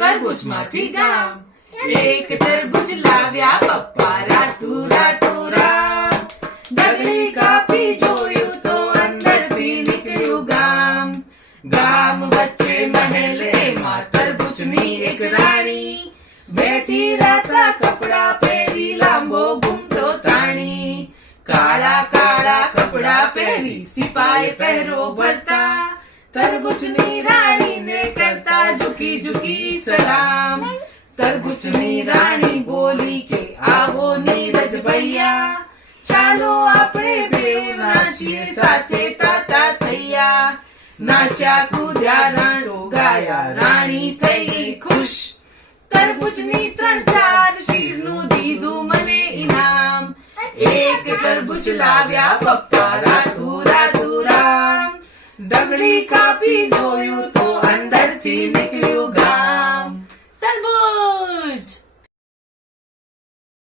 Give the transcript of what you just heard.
તરબૂચમાંથી ગામ. એક તરબૂચ લાવ્યા પપ્પા રાતું રાતું રામ. ડગલી કાપી જોયું તો અંદરથી નીકળ્યું ગામ. ગામ વચ્ચે મહેલ એમાં તરબૂચની એક રાણી. બેઠી રાતા કપડા પહેરી લાંબો ઘૂમટો તાણી. કાળા કાળા કપડા પહેરી સિપાઈ પહેરો ભરતા. તરબૂચની રાણીને કરતા ઝૂકી ઝૂકી સલામ. તરબૂચની રાણી બોલી કે આવો નીરજ ભૈયા. ચાલો આપણે બેવ નાચીએ સાથે તાતા થયા. નાચ્યા કૂદ્યા રાણો ગાયા રાણી થઈ ખુશ. તરબૂચની 3-4 તીરનું દીધું મને ઇનામ. એક તરબૂચ લાવ્યા પપ્પા રાતું રાતું રામ. ડગલી કાપી જોયું તો અંદરથી નીકળ્યું ગામ.